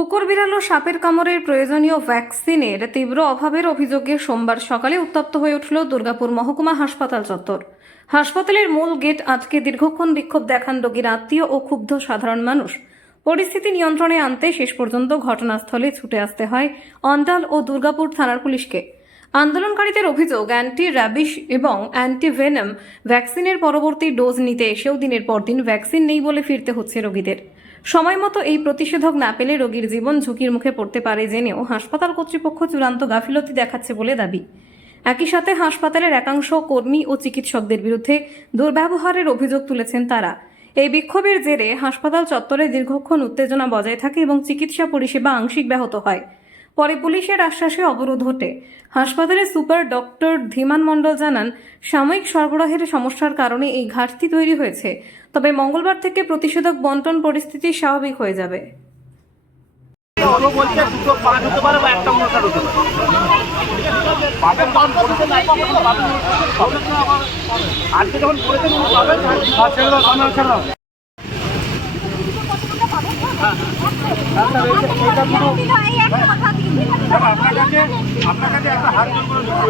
কুকুর বিড়াল ও সাপের কামড়ের প্রয়োজনীয় ভ্যাকসিনের তীব্র অভাবের অভিযোগে সোমবার সকালে উত্তপ্ত হয়ে উঠল দুর্গাপুর মহকুমা হাসপাতাল চত্বর। হাসপাতালের মূল গেট আটকে দীর্ঘক্ষণ বিক্ষোভ দেখান রোগীর আত্মীয় ও ক্ষুব্ধ সাধারণ মানুষ। পরিস্থিতি নিয়ন্ত্রণে আনতে শেষ পর্যন্ত ঘটনাস্থলে ছুটে আসতে হয় অন্ডাল ও দুর্গাপুর থানার পুলিশকে। আন্দোলনকারীদের অভিযোগ, অ্যান্টি র্যাবিস এবং অ্যান্টিভেনম ভ্যাকসিনের পরবর্তী ডোজ নিতে এসেও দিনের পর দিন ভ্যাকসিন নেই বলে ফিরতে হচ্ছে রোগীদের। সময়মতো এই প্রতিষেধক না পেলে রোগীর জীবন ঝুঁকির মুখে পড়তে পারে জেনেও হাসপাতাল কর্তৃপক্ষ চূড়ান্ত গাফিলতি দেখাচ্ছে বলে দাবি। একই সাথে হাসপাতালের একাংশ কর্মী ও চিকিৎসকদের বিরুদ্ধে দুর্ব্যবহারের অভিযোগ তুলেছেন তারা। এই বিক্ষোভের জেরে হাসপাতাল চত্বরে দীর্ঘক্ষণ উত্তেজনা বজায় থাকে এবং চিকিৎসা পরিষেবা আংশিক ব্যাহত হয়। পরে পুলিশের আশ্বাসে অবরোধ হটে। হাসপাতালের সুপার ডক্টর ধীমান মণ্ডল জানান, সাময়িক সরবরাহের সমস্যার কারণে এই ঘাটতি তৈরি হয়েছে, তবে মঙ্গলবার থেকে প্রতিষেধক বন্টন পরিস্থিতি স্বাভাবিক হয়ে যাবে। আপনার কাছে একটা হাত জোর করে দেবো।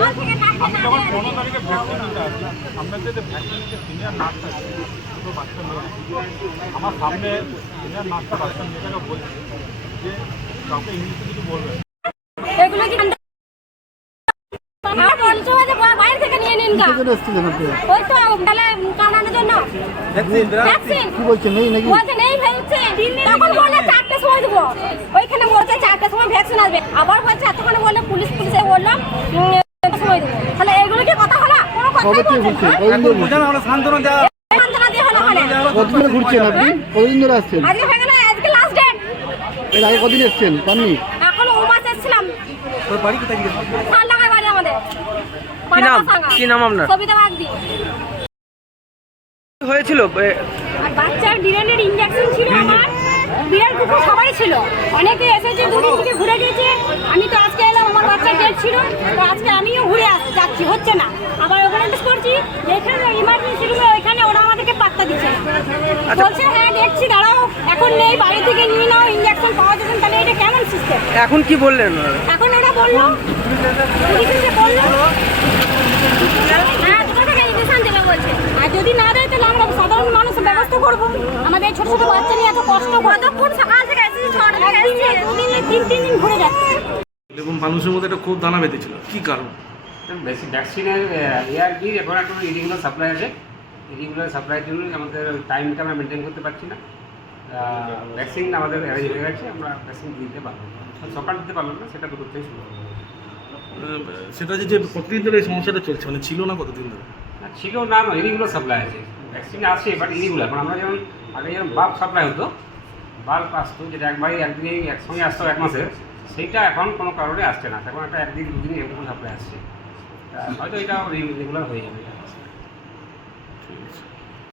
আমি যখন 15 তারিখে ভ্যাকসিন নিতে আসলাম, আপনার যে ভ্যাকসিন যে সিনিয়র নার্স আছে, দুটো বাচ্চা মেয়ে আমার সামনে সিনিয়র নার্সটা বাচ্চা মেয়েটাকে বলছে যে কাউকে ইংলিশে কিছু বলবে এগুলো কি বাইরে থেকে নিয়ে নিন গা। ওই তো কামানোর জন্য ভ্যাকসিন কি বলছেন নেই নাকি? বলছে নেই ফেলছে, তখন বলে 4টার সময় দেবো, ওইখানে বলছে 4টার সময় ভ্যাকসিন আসবে, আবার বলছে এতক্ষণ বললে পুলিশে বললাম সময় দেবো। তাহলে এগুলো কি কথা হলো? কোনো কথাই বলছে না। সান্ত্বনা দিয়ে হলো ওখানে। কতদিন ঘুরছেন আপনি? কতদিন ধরে আসছেন? আজকে হয়ে গেল, আজকে লাস্ট ডেট। এর আগে কদিন এসছেন? পাননি? এখন ও মাস এসেছিলাম। তোর বাড়ি কোথায় গিয়েছে? ঠান্ডায় বাড়ি আমাদের। কি নাম আপনার? সবিতা বাগদি। হয়েছিল আর বাচ্চার বিড়ালের ইনজেকশন ছিল আমার, বিড়াল কুকুর সবারই ছিল। অনেকে এসেছে, দুদিন থেকে ঘুরে গেছে। আমি তো আজকে এলাম, আমার বাচ্চার ডেট ছিল, তো আজকে আমিও ঘুরে যাচ্ছি, হচ্ছে না। আবার ওখানে করছি, এখানে ইমার্জেন্সি রুমে ওইখানে ওরা আমাদেরকে পাত্তা দিচ্ছে না। বলছে হ্যাঁ দেখছি, দাঁড়াও, এখন নেই, বাড়ি থেকে নিয়ে নাও, ইনজেকশন পাওয়া যাচ্ছে। তাহলে এটা কেমন সিস্টেম? এখন কি বললেন? এখন ওরা বললো, পুলিশে বললো হ্যাঁ দুটো টাকা ইনজেকশন দেবে বলছে, আর যদি না দেয় তাহলে আমরা সাধারণ মানুষের ব্যবস্থা করবো। আমাদের ছোট ছোট বাচ্চা নিয়ে এত কষ্ট, কতক্ষণ সকাল থেকে এসেছি, 6টা থেকে এসেছি, তিন দিন ঘুরে যাচ্ছে। এবং মানুষের মধ্যে একটা খুব দানা বেঁধেছিল, কি কারণ? বেশি ভ্যাকসিনের এআরডি এখন একটা ইরেগুলার সাপ্লাই আছে। ইরেগুলার সাপ্লাইয়ের জন্য আমাদের টাইমটা আমরা মেনটেন করতে পারছি না। ভ্যাকসিন আমাদের অ্যারেঞ্জ হয়ে গেছে, আমরা ভ্যাকসিন দিতে পারবো। সকাল দিতে পারলাম না, সেটা দুপুর থেকে শুরু হবে। সেটা যে কতদিন ধরে এই সমস্যাটা চলছে, মানে ছিল না কতদিন ধরে? ছিল না, ইরেগুলার সাপ্লাই আছে, ভ্যাকসিন আছে বাট ইরেগুলার। মানে আমরা যেমন আগে যেমন বাল্ব সাপ্লাই হতো, বাল্ব আসতো, যেটা একদিনে একসঙ্গে আসতো 1 মাসের, সেইটা এখন কোনো কারণে আসছে না। এখন একটা একদিন দুদিন এরকম সাপ্লাই আসছে, হয়তো এটা রেগুলার হয়ে যাবে। ঠিক আছে।